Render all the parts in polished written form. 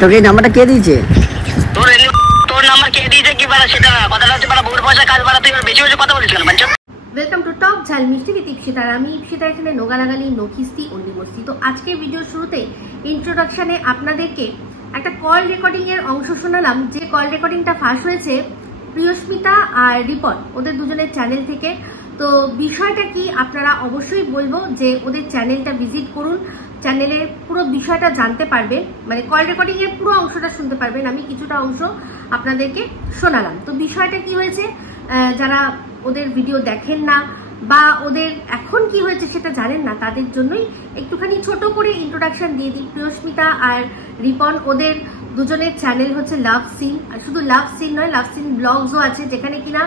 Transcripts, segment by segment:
তোকে নাম্বারটা কে দিয়েছে? তোর নাম্বার কে দিয়েছে কি বলা সেটা না, কথাটা হচ্ছে বলা বহু পয়সা কাজ বলা, তুই বেশি বেশি কথা বলিস কেন বাচ্চা? ওয়েলকাম টু টক ঝাল মিষ্টি উইথ ইপসিতা। আমি ইপসিতা, এখানে নোগালাগালি নখিস্তি অন্যি বস্তি। তো আজকে ভিডিওর শুরুতে ইন্ট্রোডাকশনে আপনাদেরকে একটা কল রেকর্ডিং এর অংশ শোনালাম, যে কল রেকর্ডিংটা ফাঁস হয়েছে প্রিয়স্মিতা আর রিপন, ওদের দুজনের চ্যানেল থেকে। তো বিষয়টা কি আপনারা অবশ্যই বলবো যে ওদের চ্যানেলটা ভিজিট করুন, চ্যানেলের পুরো বিষয়টা জানতে পারবেন, মানে কল রেকর্ডিং এর পুরো অংশটা শুনতে পারবেন। আমি কিছুটা অংশ আপনাদেরকে শোনালাম। তো বিষয়টা কি হয়েছে, যারা ওদের ভিডিও দেখেন না বা ওদের এখন কি হয়েছে সেটা জানেন না, তাদের জন্যই একটুখানি ছোট করে ইন্ট্রোডাকশন দিয়ে দিই। প্রিয়স্মিতা আর রিপন, ওদের দুজনের চ্যানেল হচ্ছে লাভ সিন। আর শুধু লাভ সিন নয়, লাভ সিন ব্লগসও আছে, যেখানে কিনা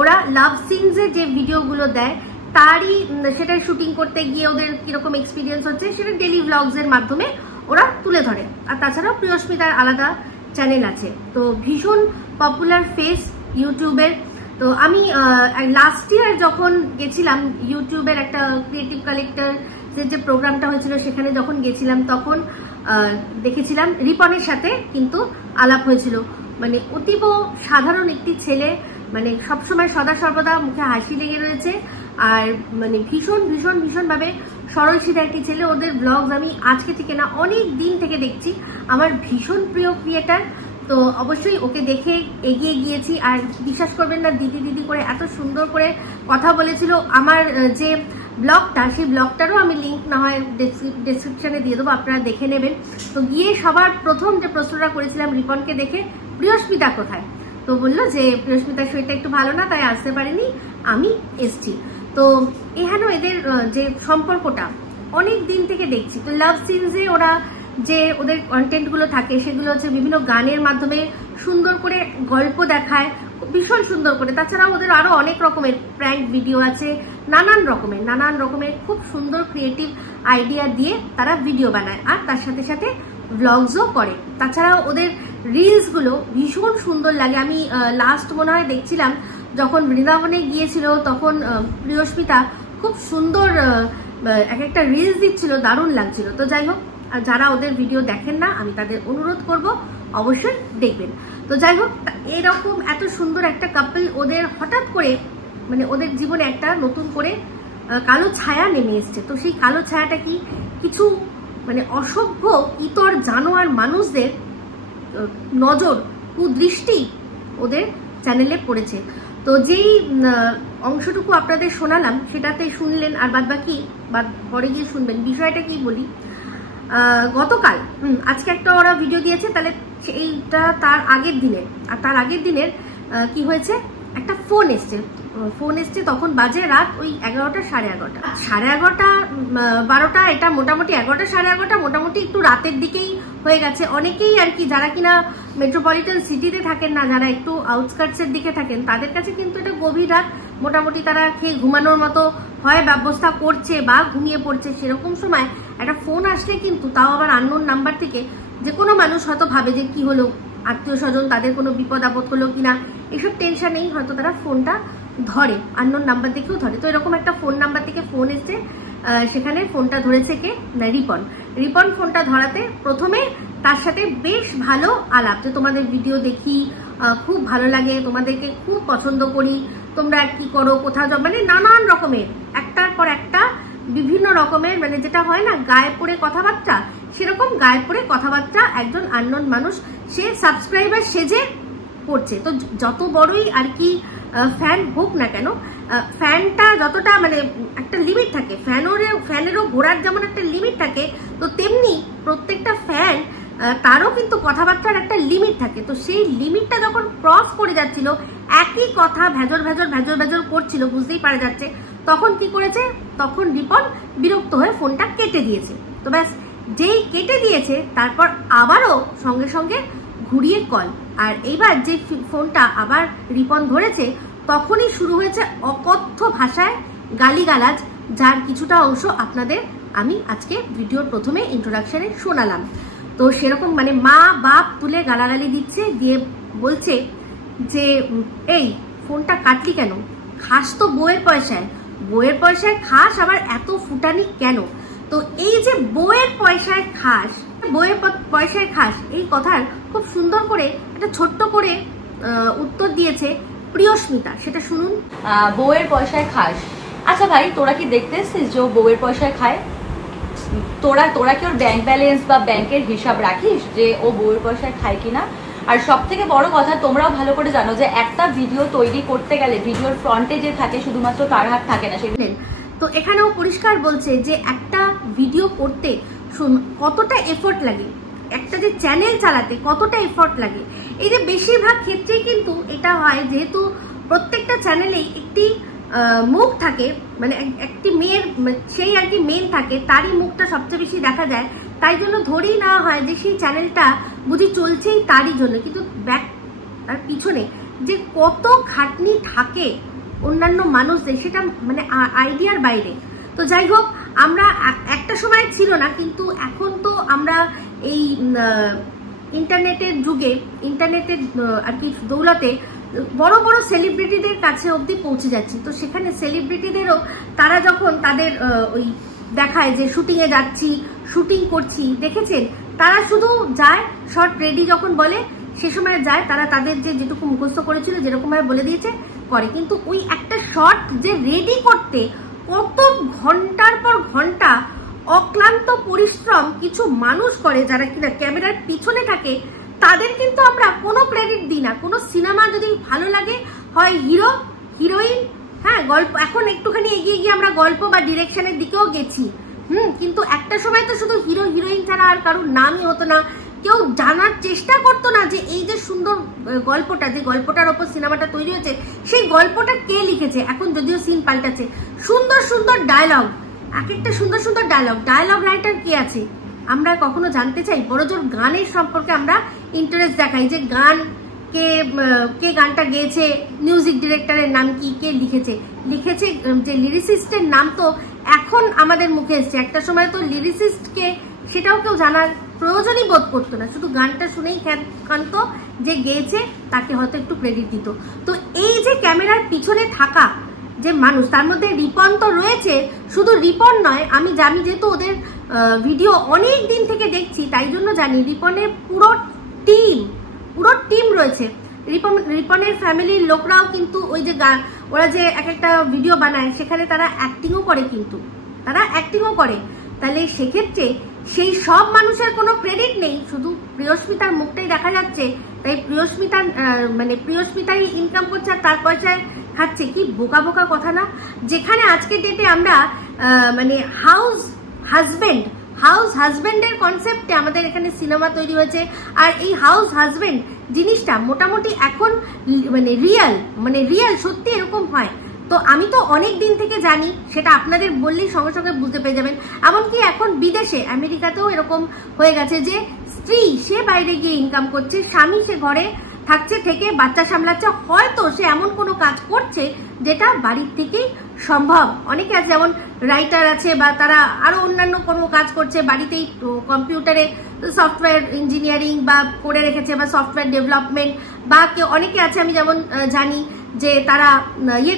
ওরা লাভ সিনসে যে ভিডিওগুলো দেয় তারই সেটাই শুটিং করতে গিয়ে ওদের কিরকম এক্সপিরিয়েন্স হচ্ছে সেটা ডেলি ব্লগসের মাধ্যমে ওরা তুলে ধরে। আর তাছাড়াও প্রিয়স্মিতার আলাদা চ্যানেল আছে। তো ভীষণ পপুলার ফেস ইউটিউবের। তো আমি লাস্ট ইয়ার যখন গেছিলাম ইউটিউবের একটা ক্রিয়েটিভ কালেক্টর যে প্রোগ্রামটা হয়েছিল, সেখানে যখন গেছিলাম তখন দেখেছিলাম রিপনের সাথে কিন্তু আলাপ হয়েছিল। মানে অতীব সাধারণ একটি ছেলে, মানে সবসময় সদা সর্বদা মুখে হাসি লেগে রয়েছে, আর মানে ভীষণ ভীষণ ভীষণভাবে সরল সিধা একটি ছেলে। ওদের ব্লগস আমি আজকে থেকে না, অনেক দিন থেকে দেখছি। আমার ভীষণ প্রিয় ক্রিয়েটার। তো অবশ্যই ওকে দেখে এগিয়ে গিয়েছি। আর বিশ্বাস করবেন না, দিদি দিদি করে এত সুন্দর করে কথা বলেছিল। আমার যে ব্লগটা, সেই ব্লগটারও আমি লিঙ্ক না হয় ডেসক্রিপশনে দিয়ে দেবো, আপনারা দেখে নেবেন। তো গিয়ে সবার প্রথম যে প্রশ্নটা করেছিলাম রিপনকে দেখে, প্রিয়স্মিতা কোথায়? তো বললো যে প্রিয়স্মিতার শরীরটা একটু ভালো না, তাই আসতে পারিনি, আমি এসছি। তো এখানে এদের যে সম্পর্কটা অনেক দিন থেকে দেখছি। তো লাভ সিনসে ওরা যে ওদের কন্টেন্টগুলো থাকে সেগুলো হচ্ছে বিভিন্ন গানের মাধ্যমে সুন্দর করে গল্প দেখায়, ভীষণ সুন্দর করে। তাছাড়াও ওদের আরো অনেক রকমের প্র্যাঙ্ক ভিডিও আছে, নানান রকমের খুব সুন্দর ক্রিয়েটিভ আইডিয়া দিয়ে তারা ভিডিও বানায়, আর তার সাথে সাথে ব্লগসও করে। তাছাড়াও ওদের রিলসগুলো ভীষণ সুন্দর লাগে। আমি লাস্ট মনে হয় দেখছিলাম যখন বৃন্দাবনে গিয়েছিল, তখন প্রিয়স্মিতা খুব সুন্দর এক একটা রিলস দিচ্ছিল, দারুণ লাগছিল। তো যাই হোক, যারা ওদের ভিডিও দেখেন না আমি তাদের অনুরোধ করব অবশ্যই দেখবেন। তো যাই হোক, এরকম এত সুন্দর একটা কাপল, ওদের হঠাৎ করে মানে ওদের জীবনে একটা নতুন করে কালো ছায়া নেমে এসছে। তো সেই কালো ছায়াটা কি, কিছু মানে অসভ্য ইতর জানোয়ার মানুষদের নজর, কুদৃষ্টি ওদের চ্যানেলে পড়েছে। তো যেই অংশটুকু আপনাদের শোনালাম সেটাতে শুনলেন, আর বাদ বাকি পরে গিয়ে শুনবেন। বিষয়টা কি বলি, গতকাল আজকে একটা ওরা ভিডিও দিয়েছে, তাহলে এইটা তার আগের দিনের। আর তার আগের দিনের কি হয়েছে, একটা ফোন এসছে, তখন বাজে রাত ওই 11টা, সাড়ে 11টা 12টা, এটা মোটামুটি 11টা সাড়ে 11টা, মোটামুটি একটু রাতের দিকেই হয়ে গেছে। অনেকেই আর কি যারা কিনা মেট্রোপলিটন সিটিতে থাকেন না, যারা একটু আউটস্কার্টসের দিকে থাকেন, তাদের কাছে কিন্তু এটা গভীর রাত। মোটামুটি তারা খেয়ে ঘুমানোর মতো হয় ব্যবস্থা করছে বা ঘুমিয়ে পড়ছে, সেরকম সময় একটা ফোন আসলে কিন্তু, তাও আবার আননোন নাম্বার থেকে, যে কোনো মানুষ হয়তো ভাবে যে কি হলো, আত্মীয় স্বজন তাদের কোনো বিপদ আপদ হলো কিনা, এসব টেনশনেই হয়তো তারা ফোনটা ধরে, আননোন নাম্বার থেকেও ধরে। তো এরকম একটা ফোন নাম্বার থেকে ফোন এসছে, সেখানে ফোনটা ধরেছে কে না, রিপন ফোনটা ধরাতে প্রথমে তার সাথে বেশ ভালো আলাপ, যে তোমাদের ভিডিও দেখি, খুব ভালো লাগে, তোমাদেরকে খুব পছন্দ করি, তোমরা কি করো, কোথাও যাও, মানে নানান রকমের একটার পর একটা বিভিন্ন রকমের, মানে যেটা হয় না গায়ে পড়ে কথাবার্তা, সেরকম গায়ে পড়ে কথাবার্তা একজন আননোন মানুষ, সে সাবস্ক্রাইবার সেজে করছে। তো যত বড়ই আর কি ফ্যান হোক না কেন, ফ্যানটা যতটা মানে একটা লিমিট থাকে, ফ্যানেরও ঘোরার যেমন একটা লিমিট থাকে, তো তেমনি প্রত্যেকটা ফ্যান তারও কিন্তু কথাবার্তার একটা লিমিট থাকে। তো সেই লিমিটটা যখন ক্রস করে যাচ্ছিল, একই কথা ভেজর করছিল, বুঝতেই পারা যাচ্ছে। তখন কি করেছে, তখন রিপন বিরক্ত হয়ে ফোনটা কেটে দিয়েছে। তো ব্যাস, যেই কেটে দিয়েছে তারপর আবারও সঙ্গে সঙ্গে ঘুরিয়ে কল। আর এইবার যে ফোনটা আবার রিপন ধরেছে, তখনই শুরু হয়েছে অকথ্য ভাষায় গালিগালাজ, যার কিছুটা অংশ আপনাদের আমি আজকে ভিডিওর প্রথমে ইন্ট্রোডাকশনে শোনালাম। তো সেরকম মানে মা বাপ তুলে গালাগালি দিচ্ছে, দিয়ে বলছে যে এই ফোনটা কাটলি কেন, খাস তো বউয়ের পয়সায় খাস, আবার এত ফুটানি কেন? তো এই যে বউয়ের পয়সায় খাস, বউয়ের পয়সায় খাস, এই কথার খুব সুন্দর করে একটা ছোট্ট করে উত্তর দিয়েছে প্রিয়স্মিতা, সেটা শুনুন। বউয়ের পয়সায় খাস, আচ্ছা ভাই তোরা কি দেখতে এসছিস যে ও বউয়ের পয়সায় খায়? তোরা কি ওর ব্যাংক ব্যালেন্স বা ব্যাংকের হিসাব রাখিস যে ও বউয়ের পয়সায় খায় কিনা? আর সব থেকে বড় কথা, তোমরাও ভালো করে জানো যে একটা ভিডিও তৈরি করতে গেলে ভিডিওর ফ্রন্টে যে থাকে শুধুমাত্র তার হাত থাকে না। সেগুলো তো এখানেও পরিষ্কার বলছে যে একটা ভিডিও করতে কতটা এফোর্ট লাগে, একটা যে চ্যানেল চালাতে কতটা এফোর্ট লাগে। এই যে বেশিরভাগ ক্ষেত্রেই কিন্তু এটা হয়, যেহেতু প্রত্যেকটা চ্যানেলেই একটি মুখ থাকে, মানে একটি মেয়ের, সেই আর কি মেন থাকে, তারই মুখটা সবচেয়ে বেশি দেখা যায়। তাই জন্য ধরেই নেওয়া হয় যে সেই চ্যানেলটা বুঝি চলছেই তারই জন্য, কিন্তু তার পিছনে যে কত খাটনি থাকে অন্যান্য মানুষদের, সেটা মানে আইডিয়ার বাইরে। তো যাই হোক, আমরা একটা সময় ছিল না, কিন্তু এখন তো আমরা এই ইন্টারনেটের যুগে, ইন্টারনেটের আর কি দৌলতে বড় বড় সেলিব্রিটিদের কাছে অবধি পৌঁছে যাচ্ছি। তো সেখানে সেলিব্রিটিদেরও তারা যখন তাদের ওই দেখায় যে শুটিংয়ে যাচ্ছি, শুটিং করছি, দেখেছেন, তারা শুধু যায় শর্ট রেডি যখন বলে সে সময় যায়, তারা তাদের যেটুকু মুখস্থ করেছিল যেরকমভাবে বলে দিয়েছে করে। কিন্তু ওই একটা শর্ট যে রেডি করতে কত ঘন্টার পর ঘন্টা অক্লান্ত পরিশ্রম কিছু মানুষ করে, যারা কিনা ক্যামেরার পিছনে থাকে, তাদের কিন্তু আমরা কোনো ক্রেডিট দিই না। কোনো সিনেমা যদি ভালো লাগে, হয় হিরো হিরোইন, হ্যাঁ গল্প, এখন একটুখানি এগিয়ে গিয়ে আমরা গল্প বা ডিরেকশনের দিকেও গেছি, কিন্তু একটা সময় তো শুধু হিরো হিরোইন ছাড়া আর কারোর নামই হতো না, কেউ জানার চেষ্টা করতো না যে এই যে সুন্দর গল্পটা, যে গল্পটার ওপর সিনেমাটা তৈরি হয়েছে, সেই গল্পটা কে লিখেছে। এখন যদিও সিন পাল্টাচ্ছে, সুন্দর সুন্দর ডায়লগ, এক একটা সুন্দর সুন্দর ডায়লগ রাইটার কে আছে আমরা কখনো জানতে চাই? বড়জোর গানের সম্পর্কে আমরা ইন্টারেস্ট দেখাই, যে গান কে গানটা গেয়েছে, মিউজিক ডিরেক্টরের নাম কি, কে লিখেছে, যে লিরিসিস্টের নাম তো এখন আমাদের মুখে এসছে। একটা সময় তো লিরিসিস্টকে সেটাও কেউ জানার প্রয়োজনই বোধ করতো না, শুধু গানটা শুনেই কান্ত যে গেয়েছে তাকে হয়তো একটু ক্রেডিট দিত। তো এই যে ক্যামেরার পিছনে থাকা যে মানুষ, তার মধ্যে রিপন তো রয়েছে, শুধু রিপন নয়, আমি যেহেতু ওদের ভিডিও অনেক দিন থেকে দেখছি, তাই জন্য জানি রিপনের পুরো টিম রয়েছে। রিপনের ফ্যামিলির লোকরাও কিন্তু ওই যে ওরা যে এক একটা ভিডিও বানায়, সেখানে তারা অ্যাক্টিংও করে, তাহলে সেক্ষেত্রে সেই সব মানুষের কোনো ক্রেডিট নেই, শুধু প্রিয়স্মিতার মুখটাই দেখা যাচ্ছে। তাই প্রিয়স্মিতাই ইনকাম করছে আর তার পয়সায় খাচ্ছে। কি বোকা বোকা কথা না? যেখানে আজকের ডেটে আমরা মানে হাউস হাজবেন্ডের কনসেপ্টে আমাদের এখানে সিনেমা তৈরি হয়েছে, আর এই হাউস হাজবেন্ড জিনিসটা মোটামুটি এখন মানে রিয়েল সত্যি এরকম হয়। তো আমি তো অনেক দিন থেকে জানি, সেটা আপনাদের বললেই সঙ্গে সঙ্গে বুঝতে পেরে যাবেন। এমনকি এখন বিদেশে, আমেরিকাতেও এরকম হয়ে গেছে যে স্ত্রী সে বাইরে গিয়ে ইনকাম করছে, স্বামী সে ঘরে থাকছে, থেকে বাচ্চা সামলাচ্ছে, হয়তো সে এমন কোনো কাজ করছে যেটা বাড়ির থেকেই সম্ভব। অনেকে আছে, যেমন রাইটার আছে, বা তারা আরো অন্যান্য কোনো কাজ করছে বাড়িতেই, কম্পিউটারে সফটওয়্যার ইঞ্জিনিয়ারিং বা করে রেখেছে, বা সফটওয়্যার ডেভেলপমেন্ট, বা অনেকে আছে আমি যেমন জানি যে তারা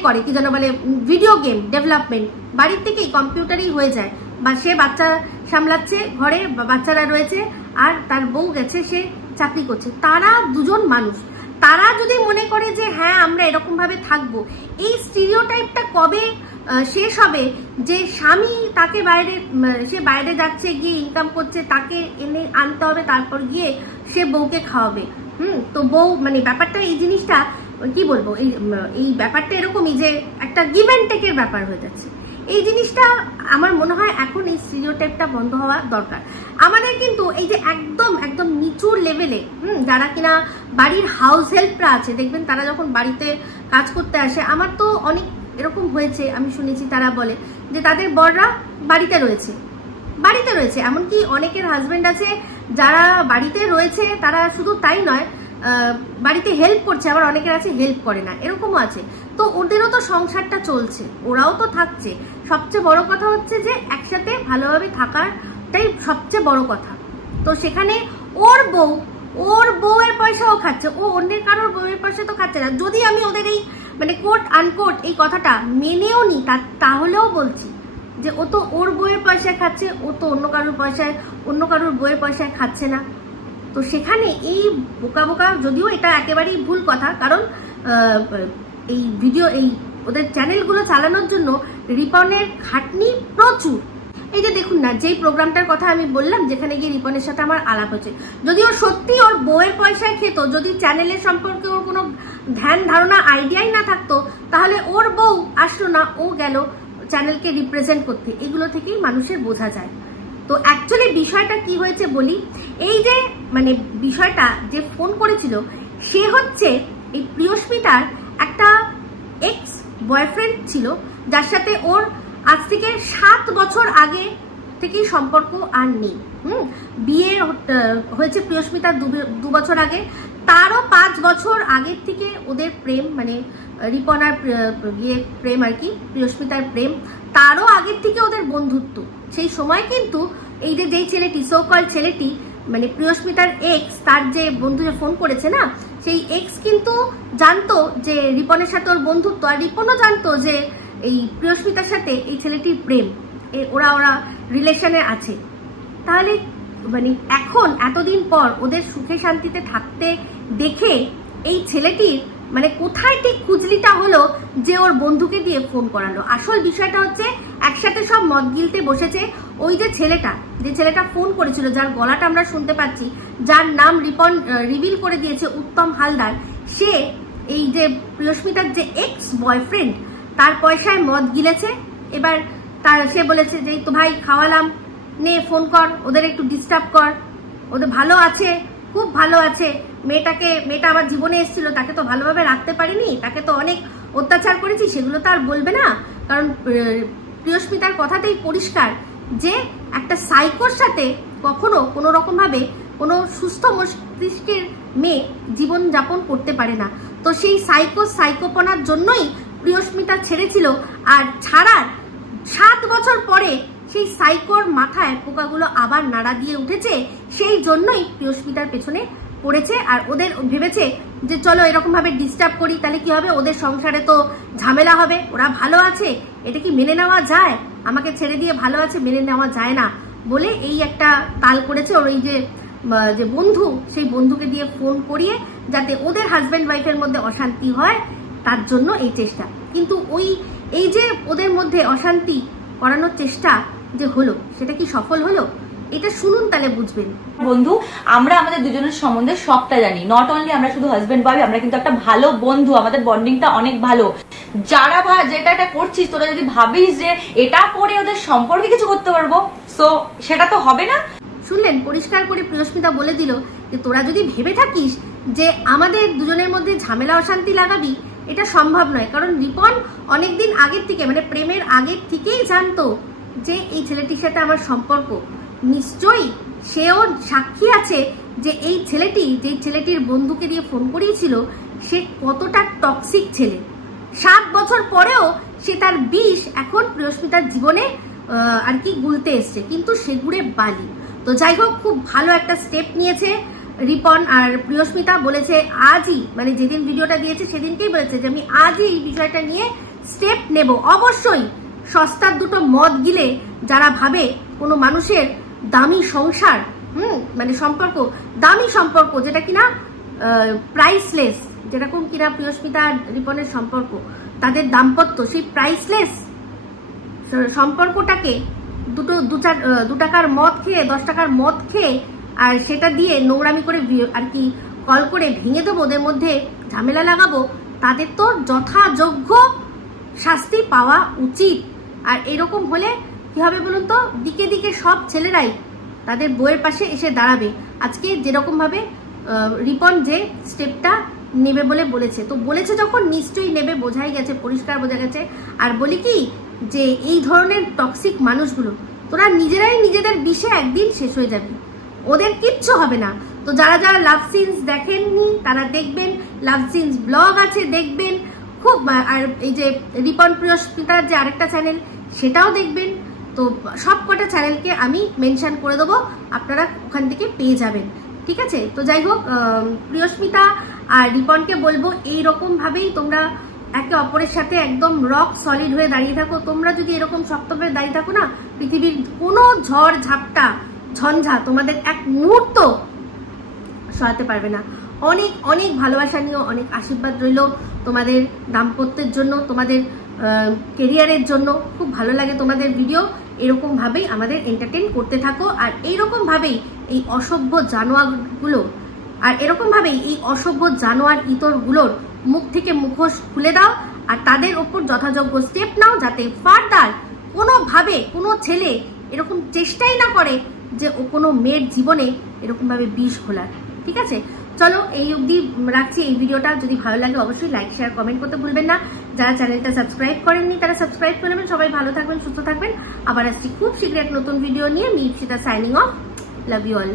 করে, কি যেন বলে, ভিডিও গেম ডেভেলপমেন্ট, বাড়ির থেকেই কম্পিউটারেই হয়ে যায়, বা সে বাচ্চা সামলাচ্ছে ঘরে, বাচ্চারা রয়েছে, আর তার বউ গেছে সে চাকরি করছে। তারা দুজন মানুষ, তারা যদি মনে করে যে হ্যাঁ আমরা এরকম ভাবে থাকবো, এই স্টিরিওটাইপটা কবে শেষ হবে যে স্বামী তাকে সে বাইরে যাচ্ছে, গিয়ে ইনকাম করছে, তাকে এনে আনতে হবে, তারপর গিয়ে সে বউকে খাওয়াবে। তো বউ মানে ব্যাপারটা, এই জিনিসটা কি বলবো, এই ব্যাপারটা এরকমই যে একটা গিভ অ্যান্ড টেকের ব্যাপার হয়ে যাচ্ছে। এই জিনিসটা আমার মনে হয় এখন এই স্টিরিওটাইপটা বন্ধ হওয়া দরকার। আমাদের কিন্তু এই যে একদম একদম নিচুর লেভেলে যারা কিনা বাড়ির হাউস হেল্পরা আছে, দেখবেন তারা যখন বাড়িতে কাজ করতে আসে, আমার তো অনেক এরকম হয়েছে, আমি শুনেছি, তারা বলে যে তাদের বররা বাড়িতে রয়েছে। এমনকি অনেকের হাজবেন্ড আছে যারা বাড়িতে রয়েছে, তারা শুধু তাই নয়, বাড়িতে হেল্প করছে, আবার অনেকের আছে হেল্প করে না, এরকমও আছে। তো ওদেরও তো সংসারটা চলছে, ওরাও তো থাকছে। সবচেয়ে বড় কথা হচ্ছে যে একসাথে ভালোভাবে থাকাটাই সবচেয়ে বড় কথা। তো সেখানে ওর বউয়ের পয়সাও খাচ্ছে, ও অন্যের কারোর বউয়ের পয়সা তো খাচ্ছে না। যদি আমি ওদের এই মানে কোট আনকোট এই কথাটা মেনেও নি, তাহলেও বলছি যে ও তো ওর বইয়ের পয়সায় খাচ্ছে, ও তো অন্য কারোর বইয়ের পয়সায় খাচ্ছে না। তো সেখানে এই বোকা বোকা, যদিও এটা একেবারেই ভুল কথা, কারণ এই ভিডিও, এই ওদের চ্যানেলগুলো চালানোর জন্য রিপনের খাটনি প্রচুর। এই যে দেখুন না, যেই প্রোগ্রামটার কথা আমি বললাম, যেখানে গিয়ে রিপনের সাথে আমার আলাপ হচ্ছে, যদি ও সত্যি ওর বউয়ের পয়সায় খেত, যদি চ্যানেলের সম্পর্কে ওর কোনো ধ্যান ধারণা আইডিয়াই না থাকতো, তাহলে ওর বউ আসলো না, ও গেল চ্যানেলকে রিপ্রেজেন্ট করতে। এগুলো থেকেই মানুষের বোঝা যায়। তো অ্যাকচুয়ালি বিষয়টা কি হয়েছে বলি। এই যে মানে বিষয়টা, যে ফোন করেছিল সে হচ্ছে এই প্রিয়স্মিতার একটা এক্স বয়ফ্রেন্ড ছিল, যার সাথে ওর আজ থেকে 7 বছর আগে থেকেই সম্পর্ক আর নেই। বিয়ে হয়েছে প্রিয়স্মিতার 2 বছর আগে, তারও 5 বছর আগের থেকে ওদের প্রেম, মানে রিপন আর প্রেম আর কি, প্রিয়স্মিতার প্রেম, তারও আগের থেকে ওদের বন্ধুত্ব। সেই সময় কিন্তু এই যে যেই ছেলেটি, সোকল ছেলেটি, মানে প্রিয়স্মিতার এক্স, তার যে বন্ধু যে ফোন করেছে না, সেই এক্স কিন্তু জানতো যে রিপনের সাথে ওর বন্ধুত্ব, আর রিপনও জানতো যে এই প্রিয়স্মিতার সাথে এই ছেলেটির প্রেম, ওরা রিলেশনে আছে। তাহলে মানে এখন এতদিন পর ওদের সুখে শান্তিতে থাকতে দেখে এই ছেলেটির মানে কোথায় ঠিক খুজলিটা হলো যে ওর বন্ধুকে দিয়ে ফোন করালো। আসল বিষয়টা হচ্ছে একসাথে সব মদ গিলতে বসেছে। ওই যে ছেলেটা ফোন করেছিল, যার গলাটা আমরা শুনতে পাচ্ছি, যার নাম রিপন রিভিল করে দিয়েছে উত্তম হালদার, সে এই যে প্রিয়স্মিতার যে এক্স বয়ফ্রেন্ড, তার পয়সায় মদ গিলেছে। এবার সে বলেছে যে তো ভাই খাওয়ালাম, নে ফোন কর, ওদের একটু ডিস্টার্ব কর, ওদের ভালো আছে, খুব ভালো আছে। মেয়েটা আমার জীবনে এসেছিল, তাকে তো ভালোভাবে রাখতে পারিনি, তাকে তো অনেক অত্যাচার করেছি, সেগুলো তো আর বলবে না। কারণ প্রিয়স্মিতার কথাতেই পরিষ্কার যে একটা সাইকোর সাথে কখনো কোনো রকম ভাবে কোনো সুস্থ মস্তিষ্কের মেয়ে জীবন যাপন করতে পারে না। তো সেই সাইকোপনার জন্যই প্রিয়স্মিতা ছেড়েছিল, আর ছাড়ার 7 বছর পরে সেই সাইকোর মাথায় পোকাগুলো আবার নাড়া দিয়ে উঠেছে। সেই জন্যই প্রিয়স্মিতার পেছনে পড়েছে, আর ওদের ভেবেছে যে চলো এরকম ভাবে ডিস্টার্ব করি, তাহলে কি হবে, ওদের সংসারে তো ঝামেলা হবে, ওরা ভালো আছে, এটা কি মেনে নেওয়া যায়, আমাকে ছেড়ে দিয়ে ভালো আছে, মেনে নেওয়া যায় না বলে এই একটা তাল করেছে। ওর এই যে বন্ধু, সেই বন্ধুকে দিয়ে ফোন করিয়ে যাতে ওদের হাজব্যান্ড ওয়াইফের মধ্যে অশান্তি হয়, তার জন্য এই চেষ্টা। কিন্তু এই যে ওদের মধ্যে অশান্তি করানোর চেষ্টা যে হলো, সেটা কি সফল হলো? এটা শুনুন, তাহলে বুঝবেন। বন্ধু, আমরা আমাদের দুজনের সম্বন্ধে সবটা জানি। নট অনলি আমরা শুধু হাজবেন্ড ওয়াইফ, আমরা কিন্তু একটা ভালো বন্ধু, আমাদের বন্ডিংটা অনেক ভালো। যারা যেটা করছিস, তোরা যদি ভাবিস যে এটা করে ওদের সম্পর্কে কিছু করতে পারবো, সো সেটা তো হবে না। শুনলেন, পরিষ্কার করে প্রিয়স্মিতা বলে দিল যে তোরা যদি ভেবে থাকিস যে আমাদের দুজনের মধ্যে ঝামেলা অশান্তি লাগাবি, এটা সম্ভব নয়। কারণ রিপন অনেকদিন আগের থেকে, মানে প্রেমের আগের থেকেই জানতো যে এই ছেলেটির সাথে আমার সম্পর্ক। নিশ্চয়ই সেও সাক্ষী আছে যে এই ছেলেটি, যে ছেলেটির বন্ধুকে দিয়ে ফোন করিয়েছিল, সে কতটা টক্সিক ছেলে। 7 বছর পরেও সে তার বিষ এখন প্রিয়স্মিতার জীবনে আর কি গুলতে এসছে, কিন্তু সে গুড়ে বালি। তো যাই হোক, খুব ভালো একটা স্টেপ নিয়েছে রিপন আর প্রিয়স্মিতা। বলেছে আজই, মানে যেদিন ভিডিওটা দিয়েছে সেদিনকেই বলেছে যে আমি আজই এই বিষয়টা নিয়ে স্টেপ নেব। অবশ্যই সস্তার দুটো মদ গিলে যারা ভাবে কোনো মানুষের দামি সংসার, মানে সম্পর্ক, দামি সম্পর্ক যেটা কিনা প্রাইসলেস, যেরকম কিনা প্রিয়স্মিতা আর রিপনের সম্পর্ক, তাদের দাম্পত্য, সেই প্রাইসলেস সম্পর্কটাকে দু টাকার মদ খেয়ে, 10 টাকার মদ খেয়ে, আর সেটা দিয়ে নোংরামি করে আর কি কল করে ভেঙে দেবো, ওদের মধ্যে ঝামেলা লাগাবো, তাদের তো যথাযোগ্য শাস্তি পাওয়া উচিত। আর এরকম হলে কি হবে বলুন তো, দিকে দিকে সব ছেলেরাই তাদের বউয়ের পাশে এসে দাঁড়াবে। আজকে যেরকম ভাবে রিপন যে স্টেপটা নেবে বলে বলেছে, তো বলেছে যখন নিশ্চয়ই নেবে, বোঝাই গেছে, পরিষ্কার বোঝা গেছে। আর বলি কি, যে এই ধরনের টক্সিক মানুষগুলো তোরা নিজেরাই নিজেদের বিষে একদিন শেষ হয়ে যাবে, ওদের কিচ্ছু হবে না। তো যারা যারা লাভ সিনস দেখেননি তারা দেখবেন, লাভ সিনস ব্লগ আছে দেখবেন খুব। আর এই যে রিপন প্রিয়স্মিতার যে আরেকটা চ্যানেল, সেটাও দেখবেন। তো সব কটা চ্যানেলকে আমি মেনশন করে দেবো, আপনারা ওখান থেকে পেয়ে যাবেন, ঠিক আছে? তো যাই হোক, প্রিয়স্মিতা আর রিপনকে বলবো এইরকম ভাবেই তোমরা একে অপরের সাথে একদম রক সলিড হয়ে দাঁড়িয়ে থাকো। তোমরা যদি এরকম শক্তভাবে দাঁড়িয়ে থাকো না, পৃথিবীর কোনো ঝড় ঝাপটা ঝঞ্ঝা তোমাদের এক মুহূর্ত সরাতে পারবে না। অনেক অনেক ভালোবাসা নিও, অনেক আশীর্বাদ রইল তোমাদের দাম্পত্যের জন্য, তোমাদের কেরিয়ারের জন্য। খুব ভালো লাগে তোমাদের ভিডিও, এরকম ভাবেই আমাদের এন্টারটেইন করতে থাকো। আর এইরকম ভাবেই এই অসভ্য জানোয়ার ইতরগুলোর মুখ থেকে মুখোশ খুলে দাও, আর তাদের ওপর যথাযোগ্য স্টেপ নাও, যাতে ফার্দার কোনোভাবে কোনো ছেলে এরকম চেষ্টাই না করে যে ও কোনো মেয়ের জীবনে এরকম ভাবে বিষ ঘোলার। ঠিক আছে, চলো এই অবধি রাখছি এই ভিডিওটা। যদি ভালো লাগে অবশ্যই লাইক শেয়ার কমেন্ট করতে ভুলবেন না। যারা চ্যানেলটা সাবস্ক্রাইব করেননি তারা সাবস্ক্রাইব করে নেবেন। সবাই ভালো থাকবেন, সুস্থ থাকবেন। আবার আসছি খুব শীঘ্রই এক নতুন ভিডিও নিয়ে। Me Ipsita signing off. Love you all.